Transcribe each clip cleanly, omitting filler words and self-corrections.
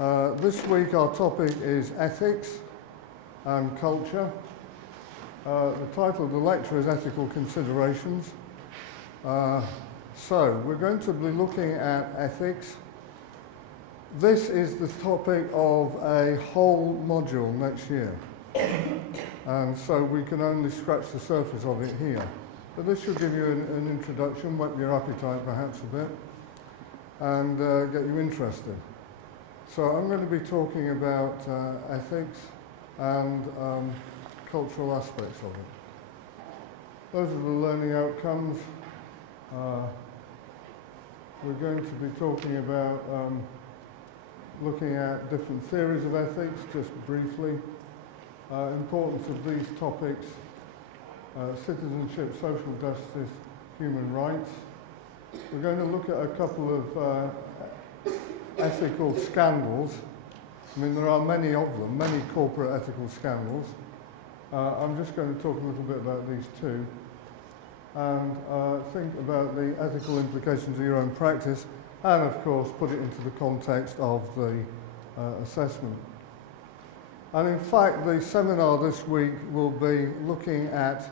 This week our topic is ethics and culture. The title of the lecture is Ethical Considerations. So we're going to be looking at ethics. This is the topic of a whole module next year. And so we can only scratch the surface of it here. But this should give you an introduction, whet your appetite perhaps a bit, and get you interested. So I'm going to be talking about ethics and cultural aspects of it. Those are the learning outcomes. We're going to be talking about looking at different theories of ethics, just briefly. Importance of these topics, citizenship, social justice, human rights. We're going to look at a couple of ethical scandals. I mean, there are many of them, many corporate ethical scandals. I'm just going to talk a little bit about these two and think about the ethical implications of your own practice and, of course, put it into the context of the assessment. And in fact, the seminar this week will be looking at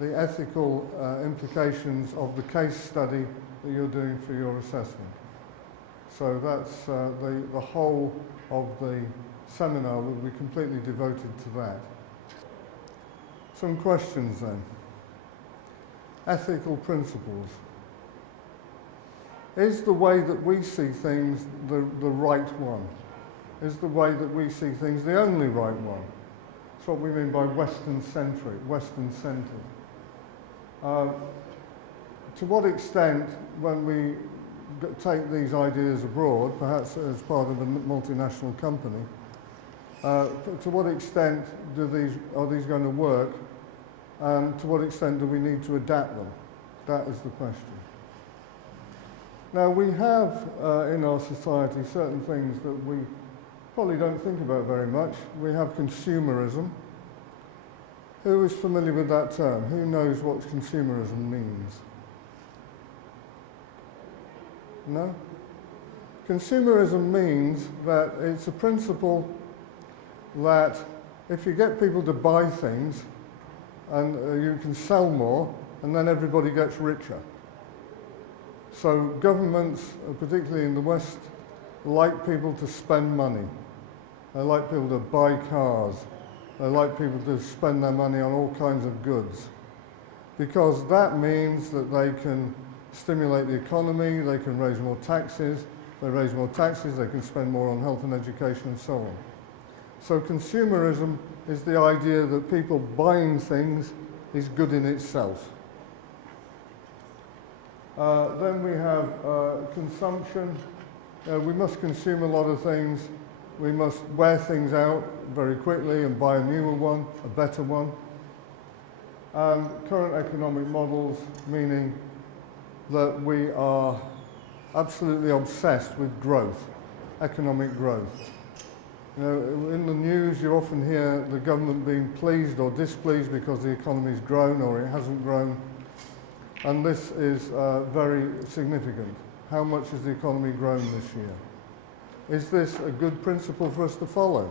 the ethical implications of the case study that you're doing for your assessment. So that's the whole of the seminar will be completely devoted to that. Some questions then. Ethical principles. Is the way that we see things the right one? Is the way that we see things the only right one? That's what we mean by Western-centric, Western-centered. To what extent, when we take these ideas abroad, perhaps as part of a multinational company, to what extent are these going to work, and to what extent do we need to adapt them? That is the question. Now, we have in our society certain things that we probably don't think about very much. We have consumerism. Who is familiar with that term? Who knows what consumerism means? No? Consumerism means that it's a principle that if you get people to buy things and you can sell more, and then everybody gets richer. So governments, particularly in the West, like people to spend money. They like people to buy cars. They like people to spend their money on all kinds of goods. Because that means that they can stimulate the economy, they can raise more taxes. If they raise more taxes, they can spend more on health and education and so on. So consumerism is the idea that people buying things is good in itself. Then we have consumption. We must consume a lot of things. We must wear things out very quickly and buy a newer one, a better one. And current economic models, meaning that we are absolutely obsessed with growth, economic growth. You know, in the news you often hear the government being pleased or displeased because the economy's grown or it hasn't grown. And this is very significant. How much has the economy grown this year? Is this a good principle for us to follow?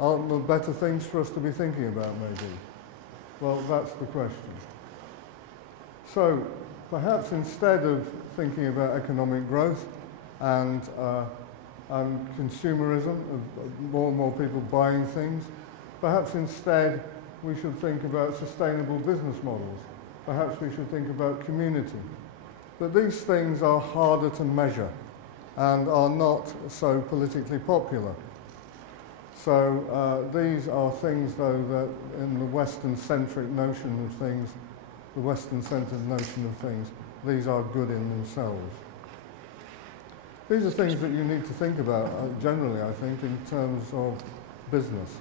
Aren't there better things for us to be thinking about, maybe? Well, that's the question. So, perhaps instead of thinking about economic growth and consumerism, of more and more people buying things, perhaps instead we should think about sustainable business models. Perhaps we should think about community. But these things are harder to measure and are not so politically popular. So these are things, though, that in the Western-centric notion of things, the Western-centered notion of things, these are good in themselves. These are things that you need to think about, generally, I think, in terms of business.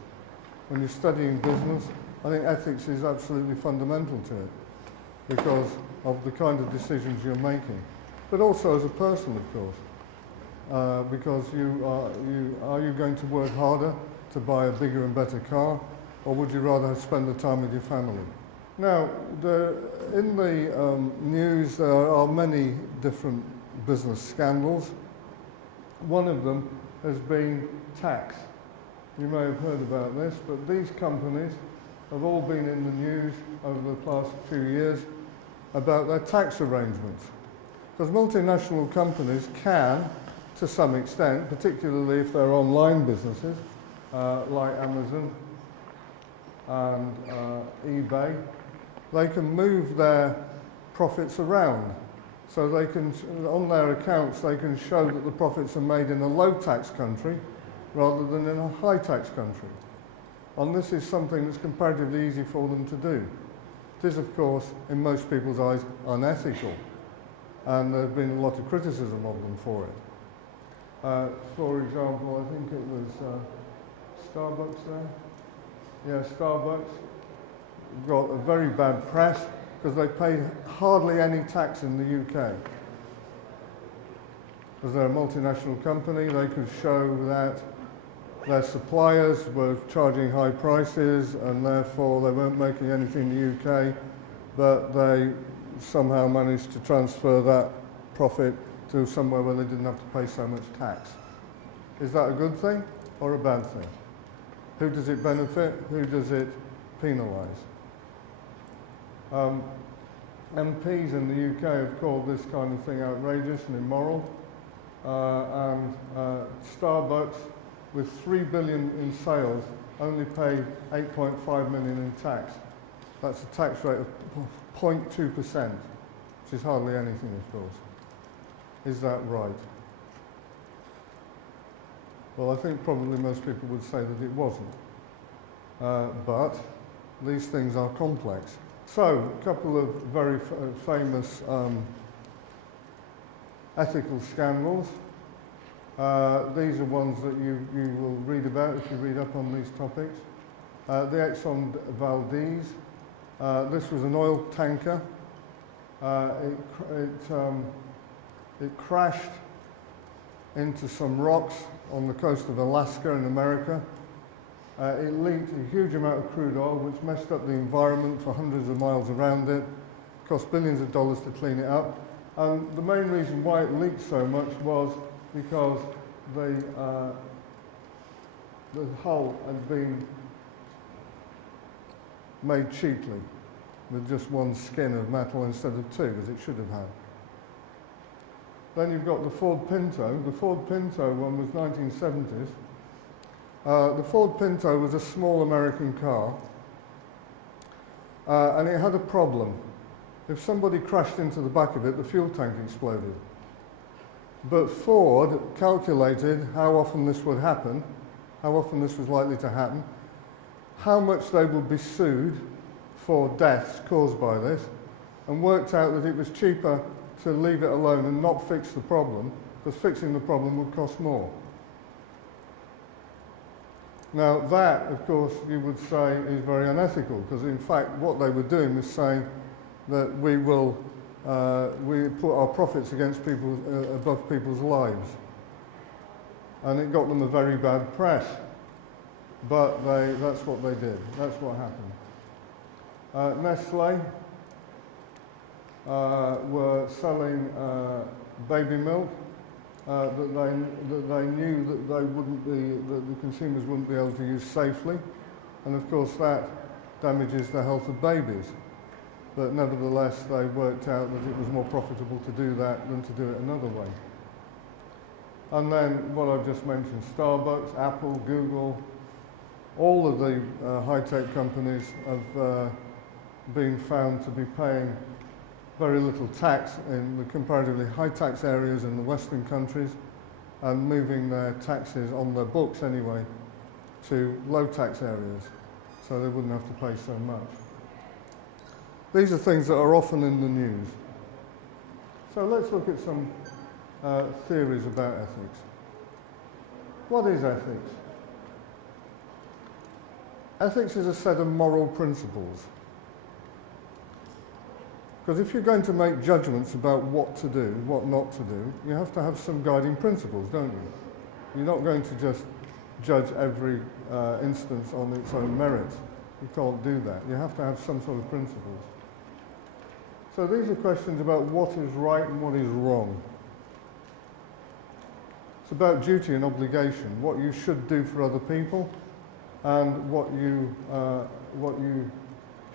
When you're studying business, I think ethics is absolutely fundamental to it because of the kind of decisions you're making. But also as a person, of course, because are you going to work harder to buy a bigger and better car, or would you rather spend the time with your family? Now, in the news there are many different business scandals. One of them has been tax. You may have heard about this, but these companies have all been in the news over the past few years about their tax arrangements. Because multinational companies can, to some extent, particularly if they're online businesses, like Amazon and eBay, they can move their profits around. So they can, on their accounts, they can show that the profits are made in a low tax country rather than in a high tax country. And this is something that's comparatively easy for them to do. It is, of course, in most people's eyes, unethical. And there have been a lot of criticism of them for it. For example, I think it was Starbucks there. Yeah, Starbucks got a very bad press because they paid hardly any tax in the UK. Because they're a multinational company, they could show that their suppliers were charging high prices and therefore they weren't making anything in the UK, but they somehow managed to transfer that profit to somewhere where they didn't have to pay so much tax. Is that a good thing or a bad thing? Who does it benefit? Who does it penalise? MPs in the UK have called this kind of thing outrageous and immoral, and Starbucks, with 3 billion in sales, only paid 8.5 million in tax. That's a tax rate of 0.2%, which is hardly anything, of course. Is that right? Well, I think probably most people would say that it wasn't. But these things are complex. So, a couple of very famous ethical scandals. These are ones that you will read about if you read up on these topics. The Exxon Valdez. This was an oil tanker. It crashed into some rocks on the coast of Alaska in America. It leaked a huge amount of crude oil, which messed up the environment for hundreds of miles around it. Cost billions of dollars to clean it up. And the main reason why it leaked so much was because the hull had been made cheaply with just one skin of metal instead of two, as it should have had. Then you've got the Ford Pinto. The Ford Pinto one was 1970s. The Ford Pinto was a small American car, and it had a problem. If somebody crashed into the back of it, the fuel tank exploded. But Ford calculated how often this would happen, how often this was likely to happen, how much they would be sued for deaths caused by this, and worked out that it was cheaper to leave it alone and not fix the problem, because fixing the problem would cost more. Now that, of course, you would say is very unethical, because in fact what they were doing was saying that we put our profits against people, above people's lives. And it got them a very bad press. But that's what they did. That's what happened. Nestle were selling baby milk that they knew that the consumers wouldn't be able to use safely. And of course that damages the health of babies. But nevertheless, they worked out that it was more profitable to do that than to do it another way. And then what I've just mentioned, Starbucks, Apple, Google, all of the high-tech companies have been found to be paying very little tax in the comparatively high-tax areas in the Western countries and moving their taxes on their books anyway to low-tax areas, so they wouldn't have to pay so much. These are things that are often in the news. So let's look at some theories about ethics. What is ethics? Ethics is a set of moral principles. Because if you're going to make judgments about what to do, what not to do, you have to have some guiding principles, don't you? You're not going to just judge every instance on its own merits. You can't do that. You have to have some sort of principles. So these are questions about what is right and what is wrong. It's about duty and obligation, what you should do for other people and what you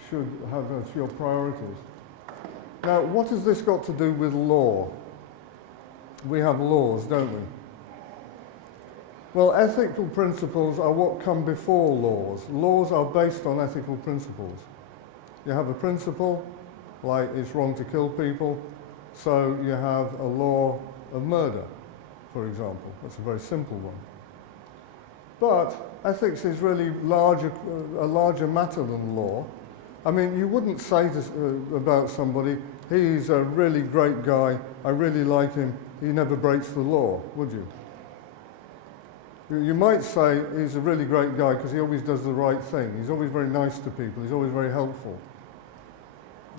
should have as your priorities. Now, what has this got to do with law? We have laws, don't we? Well, ethical principles are what come before laws. Laws are based on ethical principles. You have a principle, like it's wrong to kill people, so you have a law of murder, for example. That's a very simple one. But ethics is really a larger matter than law. I mean, you wouldn't say about somebody, he's a really great guy, I really like him, he never breaks the law, would you? You might say he's a really great guy because he always does the right thing. He's always very nice to people. He's always very helpful.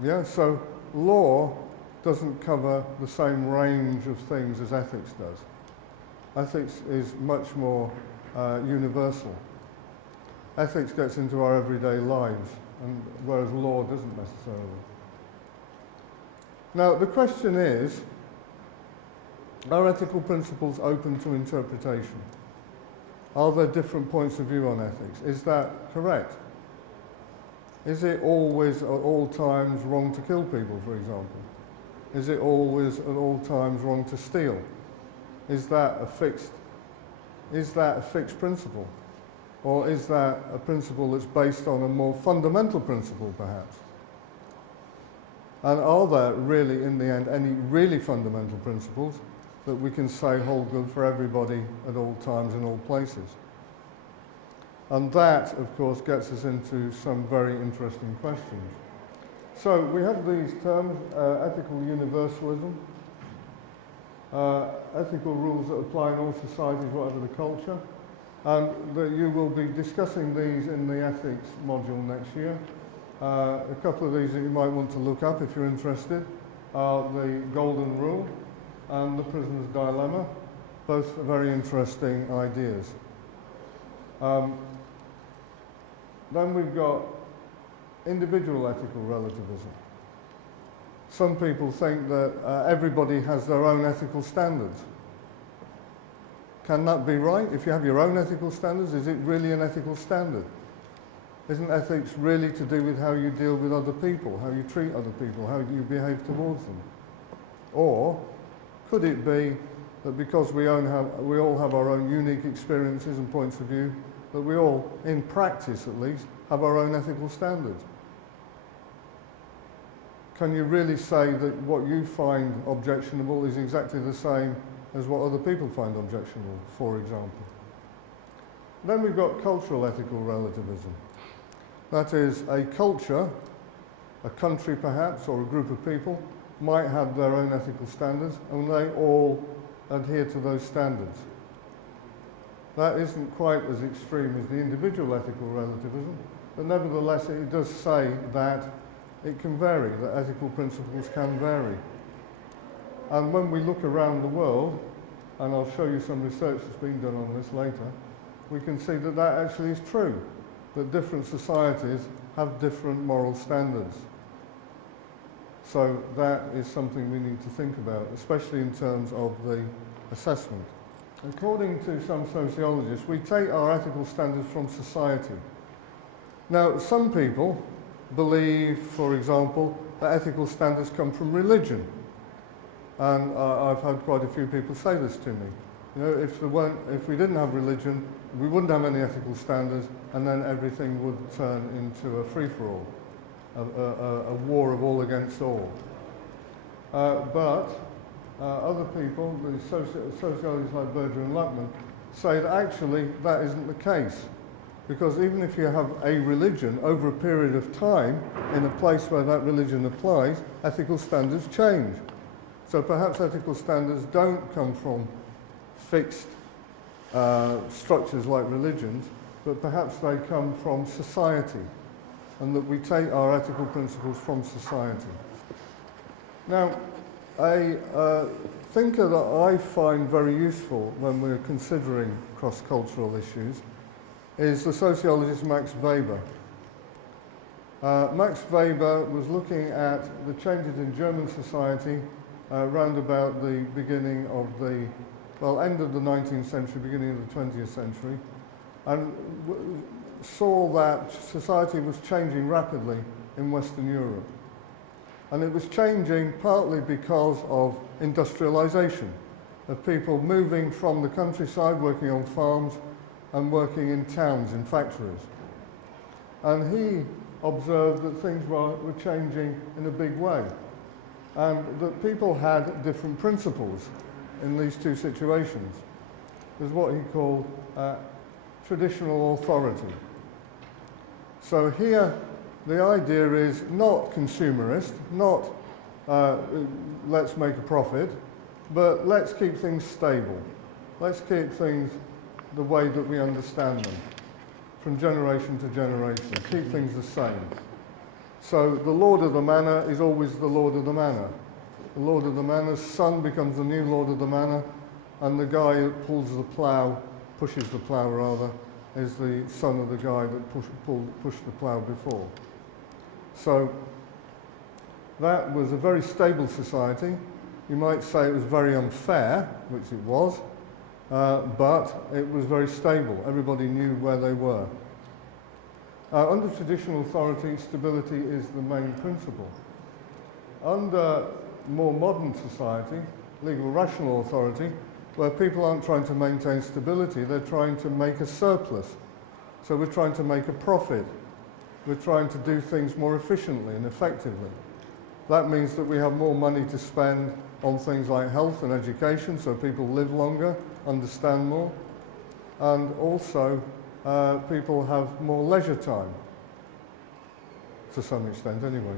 Yeah, so law doesn't cover the same range of things as ethics does. Ethics is much more universal. Ethics gets into our everyday lives, and whereas law doesn't necessarily. Now, the question is, are ethical principles open to interpretation? Are there different points of view on ethics? Is that correct? Is it always at all times wrong to kill people, for example? Is it always at all times wrong to steal? Is that a fixed principle? Or is that a principle that's based on a more fundamental principle, perhaps? And are there really, in the end, any really fundamental principles that we can say hold good for everybody at all times and all places? And that, of course, gets us into some very interesting questions. So we have these terms, ethical universalism, ethical rules that apply in all societies, whatever the culture, and that you will be discussing these in the ethics module next year. A couple of these that you might want to look up if you're interested are the Golden Rule and the Prisoner's Dilemma, both very interesting ideas. Then we've got individual ethical relativism. Some people think that everybody has their own ethical standards. Can that be right? If you have your own ethical standards, is it really an ethical standard? Isn't ethics really to do with how you deal with other people, how you treat other people, how you behave towards them? Or could it be that because we all have our own unique experiences and points of view, that we all, in practice at least, have our own ethical standards? Can you really say that what you find objectionable is exactly the same as what other people find objectionable, for example? Then we've got cultural ethical relativism. That is, a culture, a country perhaps, or a group of people, might have their own ethical standards, and they all adhere to those standards. That isn't quite as extreme as the individual ethical relativism, but nevertheless it does say that it can vary, that ethical principles can vary. And when we look around the world, and I'll show you some research that's been done on this later, we can see that that actually is true, that different societies have different moral standards. So that is something we need to think about, especially in terms of the assessment. According to some sociologists, we take our ethical standards from society. Now, some people believe, for example, that ethical standards come from religion. And I've had quite a few people say this to me. You know, if we didn't have religion, we wouldn't have any ethical standards, and then everything would turn into a free-for-all, a war of all against all. But other people, the sociologists like Berger and Lappman, say that actually that isn't the case. Because even if you have a religion over a period of time in a place where that religion applies, ethical standards change. So perhaps ethical standards don't come from fixed structures like religions, but perhaps they come from society, and that we take our ethical principles from society. Now, a thinker that I find very useful when we're considering cross-cultural issues is the sociologist Max Weber. Max Weber was looking at the changes in German society round about the beginning of the well, end of the 19th century, beginning of the 20th century, and saw that society was changing rapidly in Western Europe. And it was changing partly because of industrialization, of people moving from the countryside, working on farms, and working in towns, in factories. And he observed that things were changing in a big way, and that people had different principles in these two situations. There's what he called traditional authority. So here, the idea is not consumerist, not let's make a profit, but let's keep things stable. Let's keep things the way that we understand them, from generation to generation. Keep things the same. So the lord of the manor is always the lord of the manor. The lord of the manor's son becomes the new lord of the manor, and the guy that pushes the plough rather, is the son of the guy that pushed the plough before. So that was a very stable society. You might say it was very unfair, which it was, but it was very stable. Everybody knew where they were. Under traditional authority, stability is the main principle. Under more modern society, legal rational authority, where people aren't trying to maintain stability, they're trying to make a surplus. So we're trying to make a profit. We're trying to do things more efficiently and effectively. That means that we have more money to spend on things like health and education, so people live longer, understand more, and also people have more leisure time, to some extent anyway,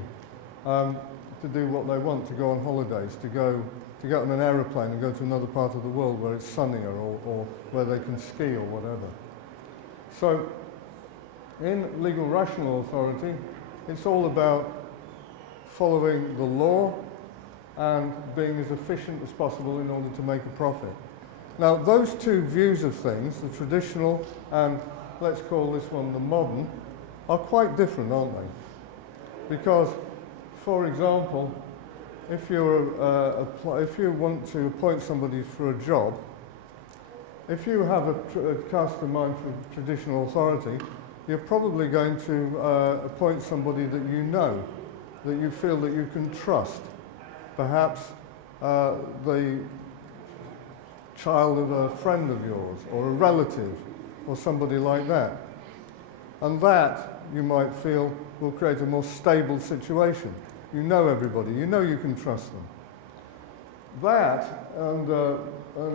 to do what they want, to go on holidays, to get on an aeroplane and go to another part of the world where it's sunnier or where they can ski or whatever. So in legal rational authority, it's all about following the law and being as efficient as possible in order to make a profit. Now, those two views of things, the traditional and let's call this one the modern, are quite different, aren't they? Because, for example, if you want to appoint somebody for a job, if you have a cast of mind for traditional authority, you're probably going to appoint somebody that you know, that you feel that you can trust. Perhaps the child of a friend of yours, or a relative, or somebody like that. And that, you might feel, will create a more stable situation. You know everybody, you know you can trust them. That, and a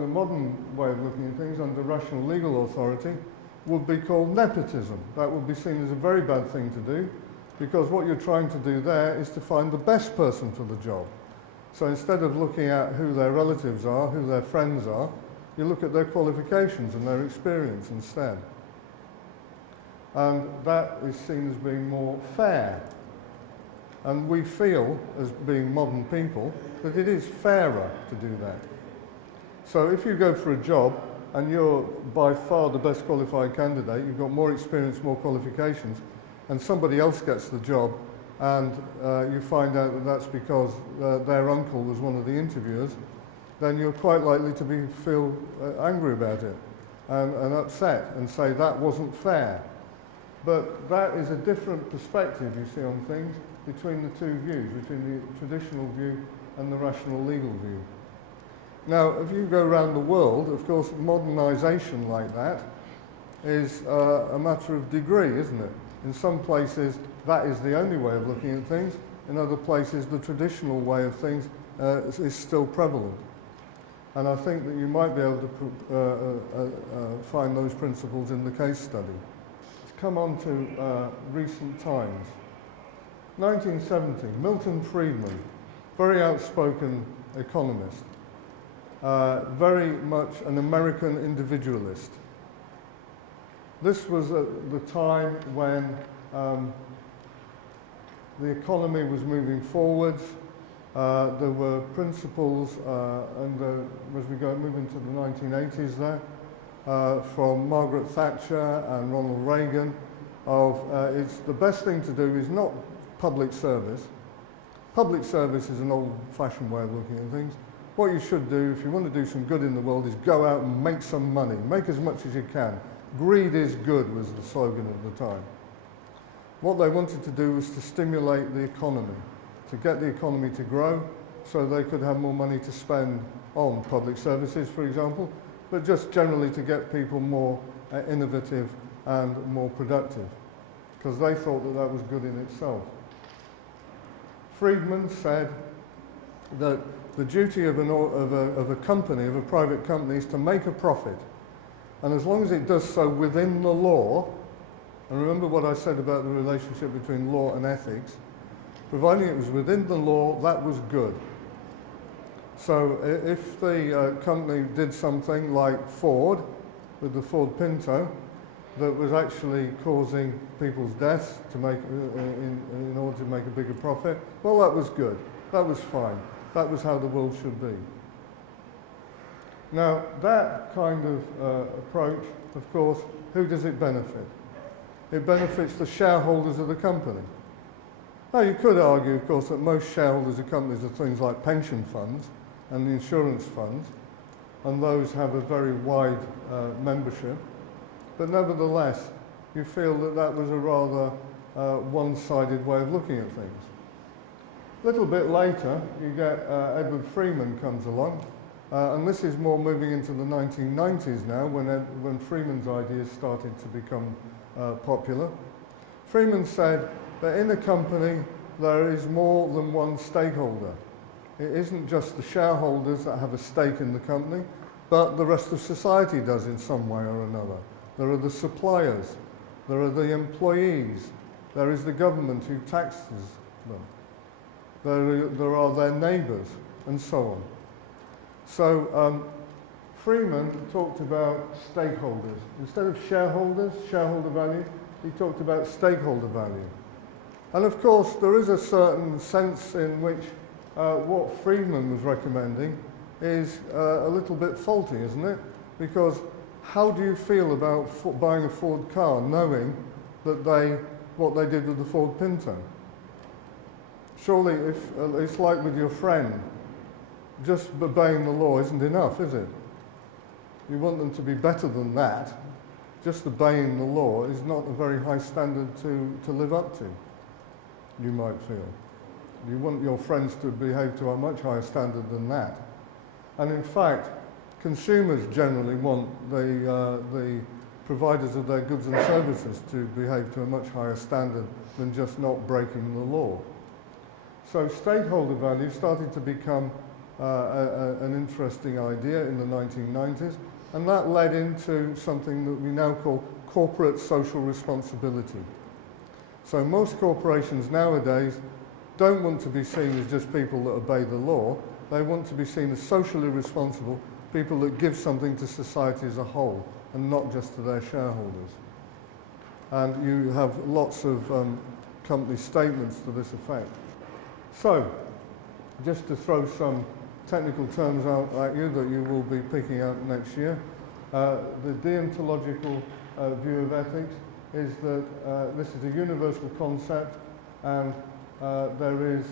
modern way of looking at things, under rational legal authority, would be called nepotism. That would be seen as a very bad thing to do, because what you're trying to do there is to find the best person for the job. So instead of looking at who their relatives are, who their friends are, you look at their qualifications and their experience instead. And that is seen as being more fair. And we feel, as being modern people, that it is fairer to do that. So if you go for a job and you're by far the best qualified candidate, you've got more experience, more qualifications, and somebody else gets the job, and you find out that that's because their uncle was one of the interviewers, then you're quite likely to feel angry about it and upset and say that wasn't fair. But that is a different perspective, you see, on things between the two views, between the traditional view and the rational legal view. Now, if you go around the world, of course, modernisation like that is a matter of degree, isn't it? In some places, that is the only way of looking at things. In other places, the traditional way of things is still prevalent. And I think that you might be able to find those principles in the case study. Let's come on to recent times. 1970, Milton Friedman, very outspoken economist, very much an American individualist. This was at the time when the economy was moving forwards. There were principles, as we move into the 1980s there, from Margaret Thatcher and Ronald Reagan, of it's the best thing to do is not public service. Public service is an old-fashioned way of looking at things. what you should do if you want to do some good in the world is go out and make some money, make as much as you can. Greed is good was the slogan at the time. What they wanted to do was to stimulate the economy, to get the economy to grow so they could have more money to spend on public services, for example, but just generally to get people more innovative and more productive, because they thought that that was good in itself. Friedman said that the duty of a company, of a private company, is to make a profit. And as long as it does so within the law, and remember what I said about the relationship between law and ethics, providing it was within the law, that was good. So if the company did something like Ford, with the Ford Pinto, that was actually causing people's deaths to make, in order to make a bigger profit, well, that was good. That was fine. That was how the world should be. Now, that kind of approach, of course, who does it benefit? It benefits the shareholders of the company. Now, you could argue, of course, that most shareholders of companies are things like pension funds and insurance funds, and those have a very wide membership. But nevertheless, you feel that that was a rather one-sided way of looking at things. A little bit later, you get Edward Freeman comes along, and this is more moving into the 1990s now, when Freeman's ideas started to become popular. Freeman said that in a company there is more than one stakeholder. It isn't just the shareholders that have a stake in the company, but the rest of society does in some way or another. There are the suppliers, there are the employees, there is the government who taxes them, there are their neighbours, and so on. So Freeman talked about stakeholders. Instead of shareholders, shareholder value, he talked about stakeholder value. And of course, there is a certain sense in which what Freeman was recommending is a little bit faulty, isn't it? Because how do you feel about buying a Ford car knowing that what they did with the Ford Pinto? Surely, if it's like with your friend, just obeying the law isn't enough, is it? You want them to be better than that. Just obeying the law is not a very high standard to live up to, you might feel. You want your friends to behave to a much higher standard than that. And in fact, consumers generally want the providers of their goods and services to behave to a much higher standard than just not breaking the law. So stakeholder value started to become an interesting idea in the 1990s, and that led into something that we now call corporate social responsibility. So most corporations nowadays don't want to be seen as just people that obey the law. They want to be seen as socially responsible, people that give something to society as a whole, and not just to their shareholders. And you have lots of company statements to this effect. So, just to throw some technical terms out at you that you will be picking up next year, the deontological view of ethics is that this is a universal concept, and there is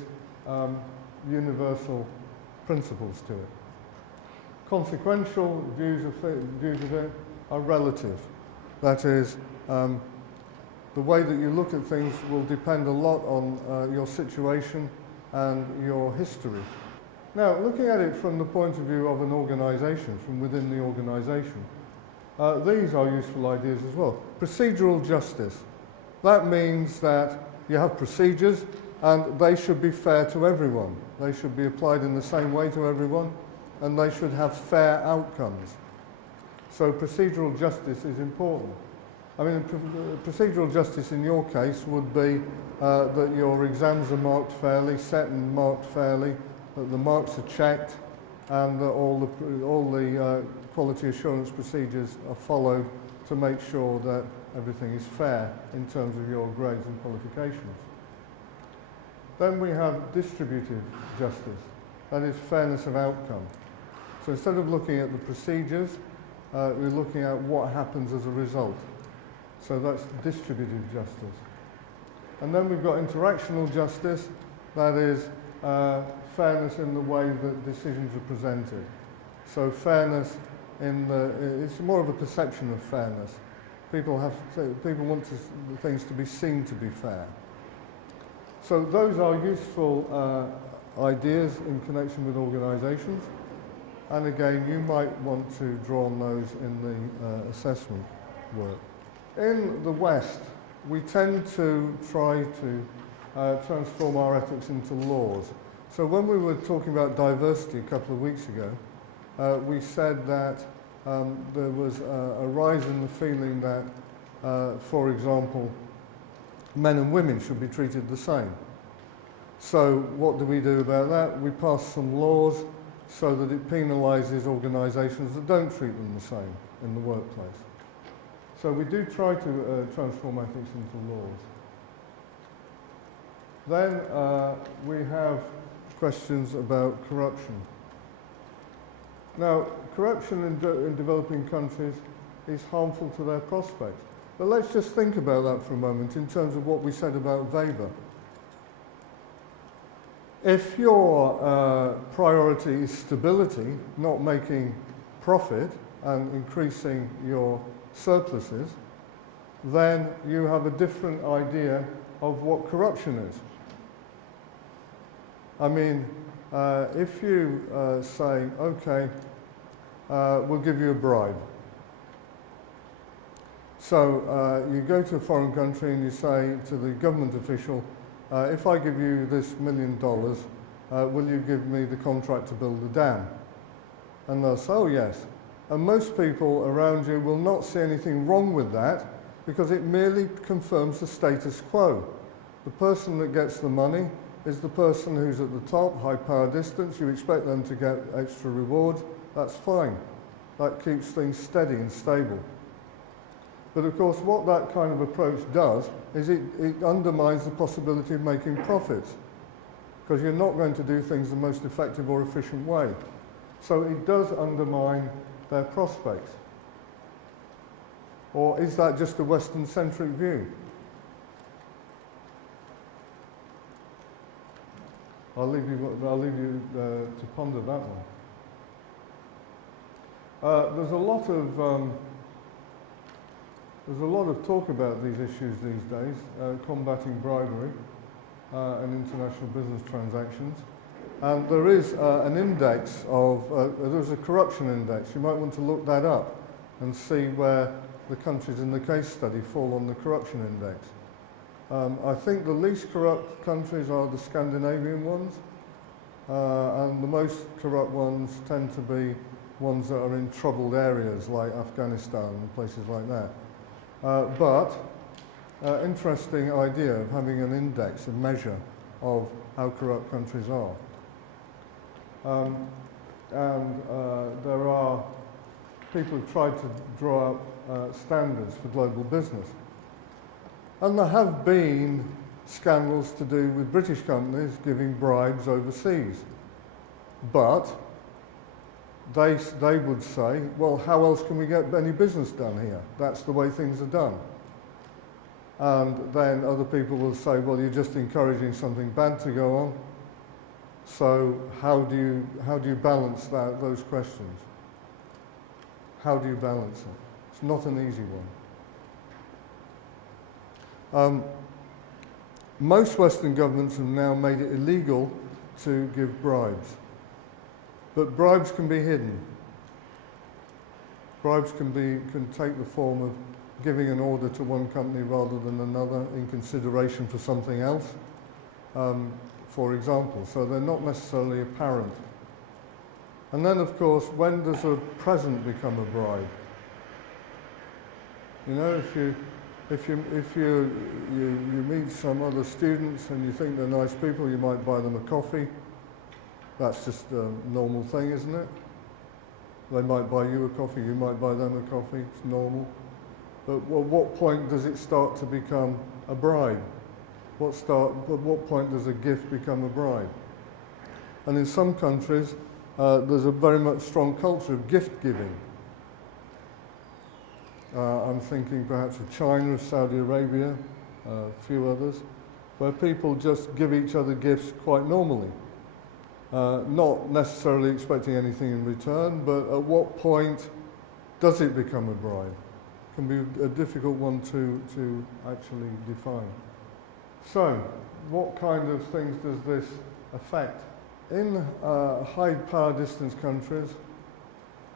universal principles to it. Consequential views of it are relative. That is, the way that you look at things will depend a lot on your situation and your history. Now, looking at it from the point of view of an organisation, from within the organisation, these are useful ideas as well. Procedural justice. That means that you have procedures and they should be fair to everyone. They should be applied in the same way to everyone, and they should have fair outcomes. So procedural justice is important. I mean, procedural justice in your case would be that your exams are marked fairly, set and marked fairly, that the marks are checked, and that all the quality assurance procedures are followed to make sure that everything is fair in terms of your grades and qualifications. Then we have distributive justice, that is fairness of outcome. So instead of looking at the procedures, we're looking at what happens as a result. So that's distributive justice. And then we've got interactional justice, that is fairness in the way that decisions are presented. So fairness it's more of a perception of fairness. People want things to be seen to be fair. So those are useful ideas in connection with organisations. And again, you might want to draw on those in the assessment work. In the West, we tend to try to transform our ethics into laws. So when we were talking about diversity a couple of weeks ago, we said that there was a rise in the feeling that, for example, men and women should be treated the same. So what do we do about that? We pass some laws so that it penalises organisations that don't treat them the same in the workplace. So we do try to transform ethics into laws. Then we have questions about corruption. Now, corruption in developing countries is harmful to their prospects. But let's just think about that for a moment in terms of what we said about Weber. If your priority is stability, not making profit and increasing your surpluses, then you have a different idea of what corruption is. I mean, if you say, okay, we'll give you a bribe. So you go to a foreign country and you say to the government official, if I give you this $1 million, will you give me the contract to build a dam? And they'll say, oh yes. And most people around you will not see anything wrong with that because it merely confirms the status quo. The person that gets the money is the person who's at the top, high power distance. You expect them to get extra rewards. That's fine. That keeps things steady and stable. But of course, what that kind of approach does is it undermines the possibility of making profits, because you're not going to do things the most effective or efficient way. So it does undermine their prospects. Or is that just a Western-centric view? I'll leave you to ponder that one. There's a lot of talk about these issues these days, combating bribery and international business transactions. And there is an index of, there's a corruption index. You might want to look that up and see where the countries in the case study fall on the corruption index. I think the least corrupt countries are the Scandinavian ones, and the most corrupt ones tend to be ones that are in troubled areas like Afghanistan and places like that. But interesting idea of having an index, a measure of how corrupt countries are. There are people who've tried to draw up standards for global business. And there have been scandals to do with British companies giving bribes overseas. But they would say, well, how else can we get any business done here? That's the way things are done. And then other people will say, well, you're just encouraging something bad to go on. So how do you balance those questions? How do you balance it? It's not an easy one. Most Western governments have now made it illegal to give bribes. But bribes can be hidden. Bribes can take the form of giving an order to one company rather than another in consideration for something else, for example. So they're not necessarily apparent. And then, of course, when does a present become a bribe? You know, if you meet some other students and you think they're nice people, you might buy them a coffee. That's just a normal thing, isn't it? They might buy you a coffee, you might buy them a coffee, it's normal. But at what point does it start to become a bribe? At what point does a gift become a bribe? And in some countries, there's a very much strong culture of gift giving. I'm thinking perhaps of China, of Saudi Arabia, a few others, where people just give each other gifts quite normally. not necessarily expecting anything in return, but at what point does it become a bribe? Can be a difficult one to actually define. So, what kind of things does this affect? In high power distance countries,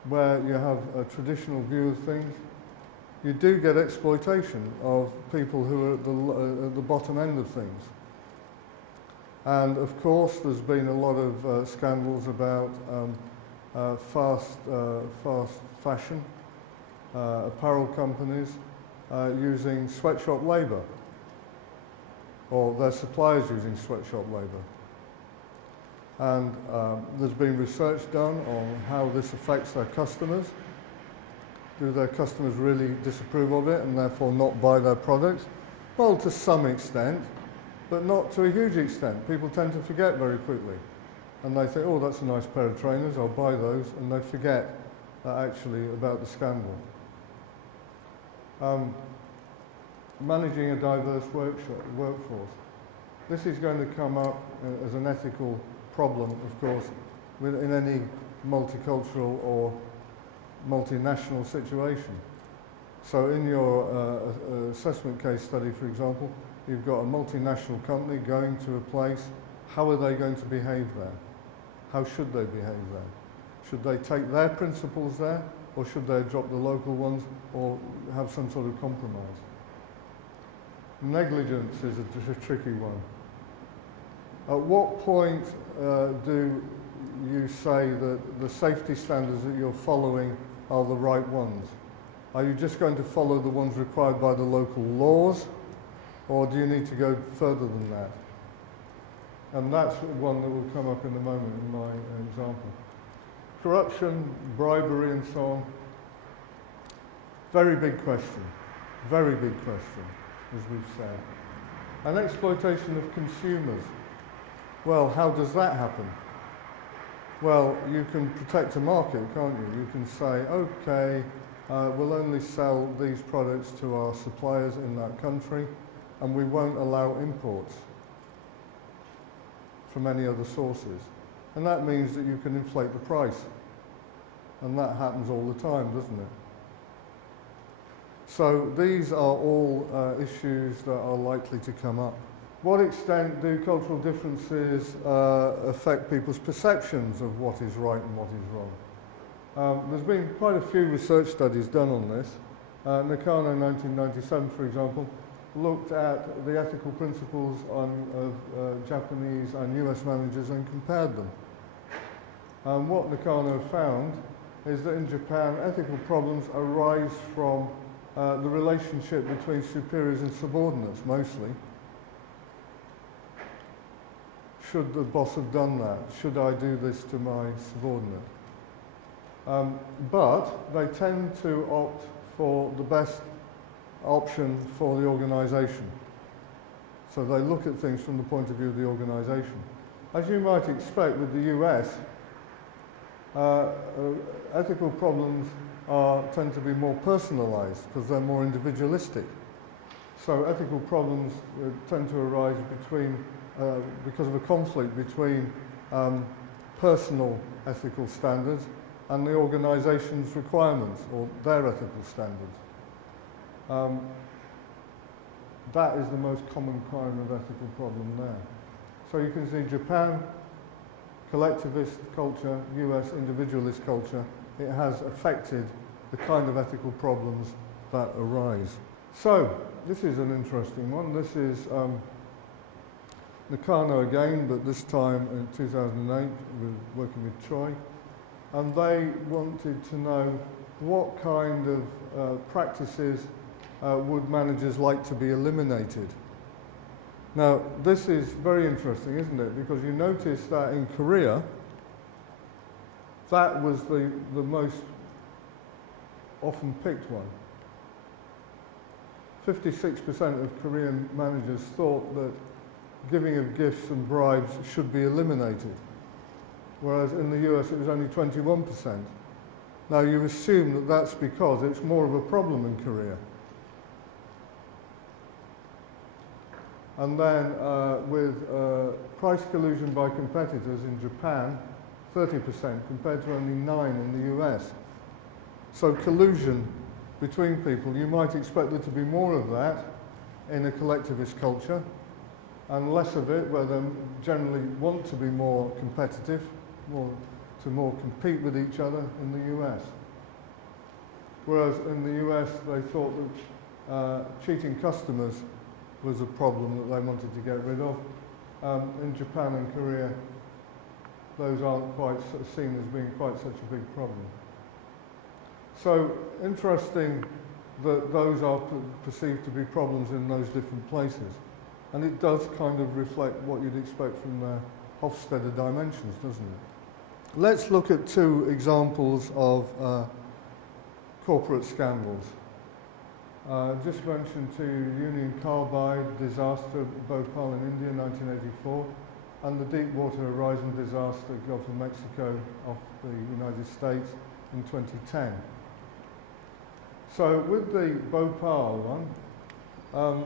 where you have a traditional view of things, you do get exploitation of people who are at the bottom end of things. And of course, there's been a lot of scandals about fast fashion, apparel companies using sweatshop labour, or their suppliers using sweatshop labour. And there's been research done on how this affects their customers. Do their customers really disapprove of it and therefore not buy their products? Well, to some extent, but not to a huge extent. People tend to forget very quickly. And they think, oh, that's a nice pair of trainers, I'll buy those, and they forget actually about the scandal. Managing a diverse workforce. This is going to come up as an ethical problem, of course, in any multicultural or multinational situation. So in your assessment case study, for example, you've got a multinational company going to a place. How are they going to behave there? How should they behave there? Should they take their principles there, or should they adopt the local ones, or have some sort of compromise? Negligence is a tricky one. At what point do you say that the safety standards that you're following are the right ones? Are you just going to follow the ones required by the local laws, or do you need to go further than that? And that's one that will come up in a moment in my example. Corruption, bribery and so on. Very big question, as we've said. And exploitation of consumers. Well, how does that happen? Well, you can protect a market, can't you? You can say, okay, we'll only sell these products to our suppliers in that country, and we won't allow imports from any other sources. And that means that you can inflate the price. And that happens all the time, doesn't it? So these are all issues that are likely to come up. What extent do cultural differences affect people's perceptions of what is right and what is wrong? There's been quite a few research studies done on this. Nakano, 1997, for example, looked at the ethical principles of Japanese and US managers and compared them. And what Nakano found is that in Japan, ethical problems arise from the relationship between superiors and subordinates, mostly. Should the boss have done that? Should I do this to my subordinate? But they tend to opt for the best option for the organisation. So they look at things from the point of view of the organisation. As you might expect with the US, ethical problems tend to be more personalised because they're more individualistic. So ethical problems tend to arise because of a conflict between personal ethical standards and the organisation's requirements or their ethical standards. That is the most common kind of ethical problem there. So you can see Japan, collectivist culture, US individualist culture, it has affected the kind of ethical problems that arise. So, this is an interesting one. This is Nakano again, but this time in 2008, we're working with Choi. And they wanted to know what kind of practices would managers like to be eliminated. Now, this is very interesting, isn't it? Because you notice that in Korea, that was the most often picked one. 56% of Korean managers thought that giving of gifts and bribes should be eliminated, whereas in the US it was only 21%. Now, you assume that that's because it's more of a problem in Korea. And then with price collusion by competitors in Japan, 30% compared to only 9% in the US. So collusion between people, you might expect there to be more of that in a collectivist culture and less of it where they generally want to be more competitive, to more compete with each other in the US. Whereas in the US they thought that cheating customers was a problem that they wanted to get rid of. In Japan and Korea, those aren't quite seen as being quite such a big problem. So interesting that those are perceived to be problems in those different places. And it does kind of reflect what you'd expect from the Hofstede dimensions, doesn't it? Let's look at two examples of corporate scandals. Just mentioned to you Union Carbide disaster, Bhopal in India, 1984, and the Deepwater Horizon disaster, Gulf of Mexico, off the United States in 2010. So with the Bhopal one,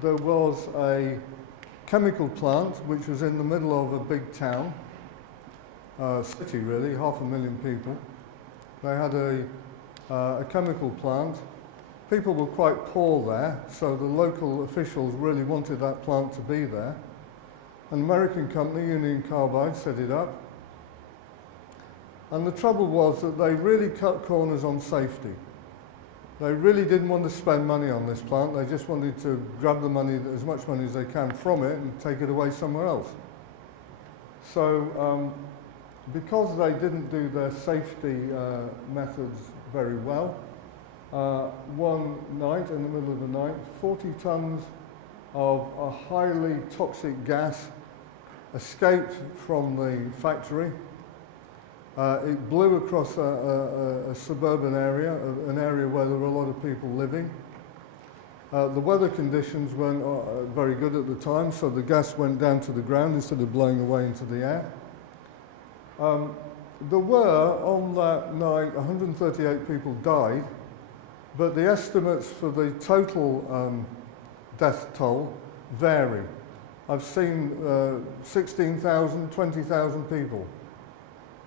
there was a chemical plant which was in the middle of a big town, city really, 500,000 people. They had a chemical plant. People were quite poor there, so the local officials really wanted that plant to be there. An American company, Union Carbide, set it up. And the trouble was that they really cut corners on safety. They really didn't want to spend money on this plant. They just wanted to grab the money, as much money as they can from it and take it away somewhere else. So because they didn't do their safety methods very well, one night, in the middle of the night, 40 tons of a highly toxic gas escaped from the factory. It blew across a suburban area, an area where there were a lot of people living. The weather conditions weren't very good at the time, so the gas went down to the ground instead of blowing away into the air. There were, on that night, 138 people died, but the estimates for the total death toll vary. I've seen 16,000, 20,000 people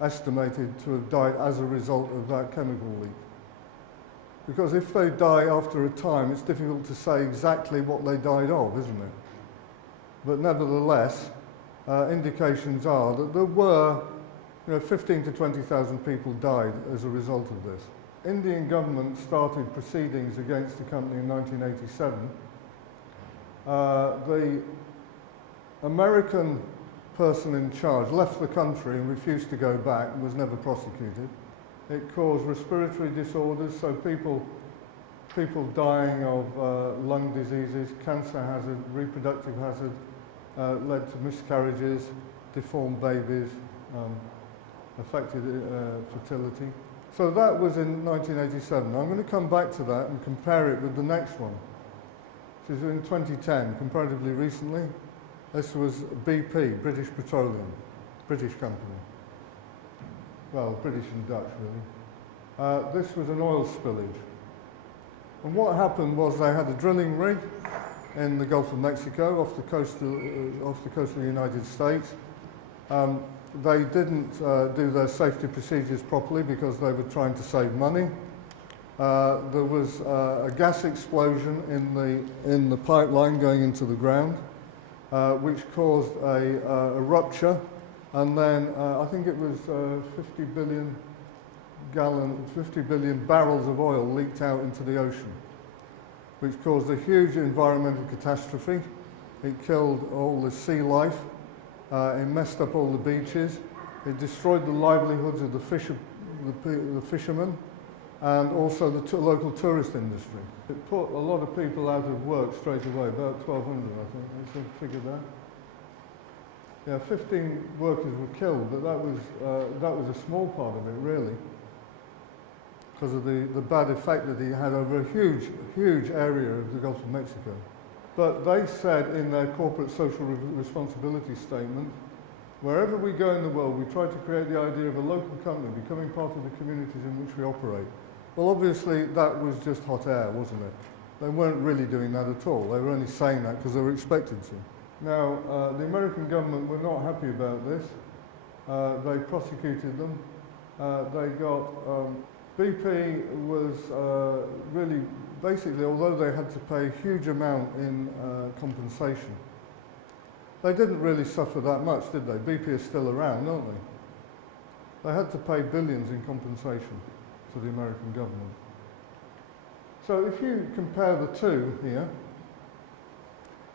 estimated to have died as a result of that chemical leak. Because if they die after a time, it's difficult to say exactly what they died of, isn't it? But nevertheless, indications are that there were 15 to 20,000 people died as a result of this. Indian government started proceedings against the company in 1987. The American person in charge left the country and refused to go back and was never prosecuted. It caused respiratory disorders, so people dying of lung diseases, cancer hazard, reproductive hazard, led to miscarriages, deformed babies, affected fertility. So that was in 1987. I'm going to come back to that and compare it with the next one, which is in 2010, comparatively recently. This was BP, British Petroleum, British company. Well, British and Dutch, really. This was an oil spillage. And what happened was they had a drilling rig in the Gulf of Mexico off the coast of the United States. They didn't do their safety procedures properly because they were trying to save money. There was a gas explosion in the pipeline going into the ground, which caused a rupture, and then I think it was 50 billion barrels of oil leaked out into the ocean, which caused a huge environmental catastrophe. It killed all the sea life. It messed up all the beaches. It destroyed the livelihoods of the fishermen and also the local tourist industry. It put a lot of people out of work straight away, about 1,200 I think, that's a figure there. Yeah, 15 workers were killed, but that was a small part of it really, because of the bad effect that he had over a huge area of the Gulf of Mexico. But they said in their corporate social responsibility statement, wherever we go in the world, we try to create the idea of a local company becoming part of the communities in which we operate. Well, obviously, that was just hot air, wasn't it? They weren't really doing that at all. They were only saying that because they were expected to. Now, the American government were not happy about this. They prosecuted them. They got BP was really, basically, although they had to pay a huge amount in compensation, they didn't really suffer that much, did they? BP is still around, aren't they? They had to pay billions in compensation to the American government. So if you compare the two here,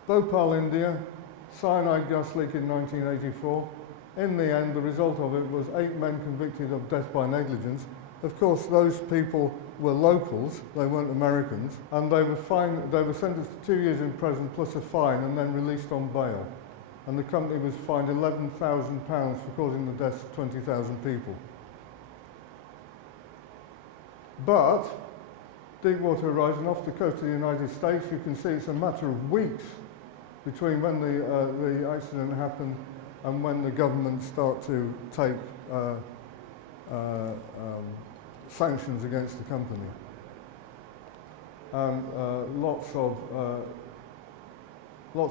Bhopal, India, cyanide gas leak in 1984. In the end, the result of it was 8 men convicted of death by negligence. Of course, those people were locals, they weren't Americans, and they were sentenced to 2 years in prison plus a fine and then released on bail. And the company was fined £11,000 for causing the deaths of 20,000 people. But Deepwater Horizon off the coast of the United States, you can see it's a matter of weeks between when the accident happened and when the government start to take sanctions against the company. And lots of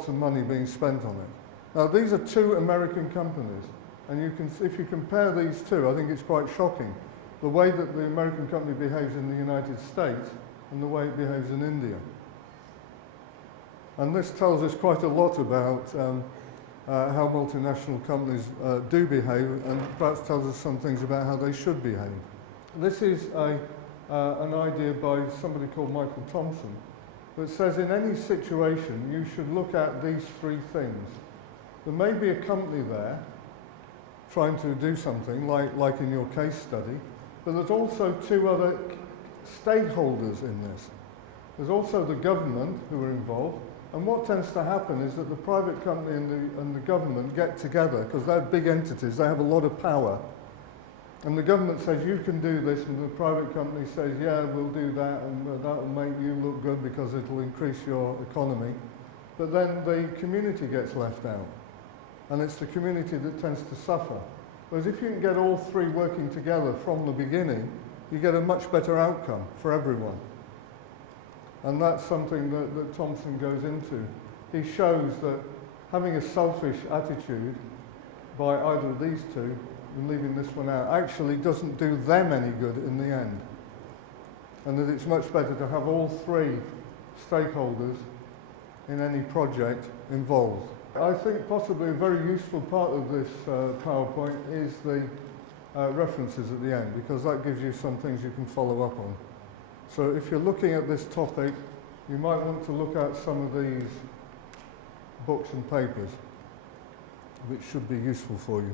money being spent on it. Now these are two American companies, and you can, if you compare these two, I think it's quite shocking the way that the American company behaves in the United States and the way it behaves in India. And this tells us quite a lot about how multinational companies do behave, and perhaps tells us some things about how they should behave. This is an idea by somebody called Michael Thompson that says in any situation you should look at these three things. There may be a company there trying to do something, like in your case study, but there's also two other stakeholders in this. There's also the government who are involved, and what tends to happen is that the private company and the government get together, because they're big entities, they have a lot of power, and the government says you can do this, and the private company says yeah, we'll do that, and that will make you look good because it will increase your economy. But then the community gets left out, and it's the community that tends to suffer. Whereas if you can get all three working together from the beginning, you get a much better outcome for everyone. And that's something that Thompson goes into. He shows that having a selfish attitude by either of these two and leaving this one out actually doesn't do them any good in the end. And that it's much better to have all three stakeholders in any project involved. I think possibly a very useful part of this PowerPoint is the references at the end, because that gives you some things you can follow up on. So if you're looking at this topic, you might want to look at some of these books and papers, which should be useful for you.